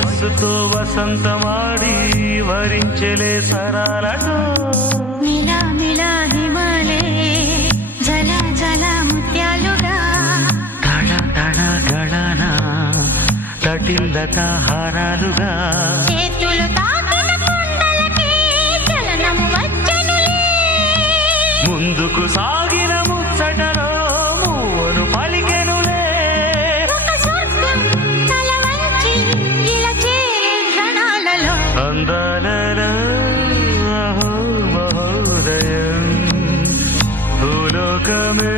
వయస్సుతో వసంతమాడి వరించెలే సరాలతో మిలా మిలా హిమాలే జల జల ముత్యాలుగా తళ తళ గళన తటిల్లత హారాలుగా చేతులు తాకిన కొండలకి చలనం వచ్చనులే ముందుకు సాగిన ముచ్చటలో మూవను పలికెనులే ఒక స్వర్గం తల వంచి ఇలా చేరే క్షణాలలో అందాలలో అహో మహోదయం భూలోకమే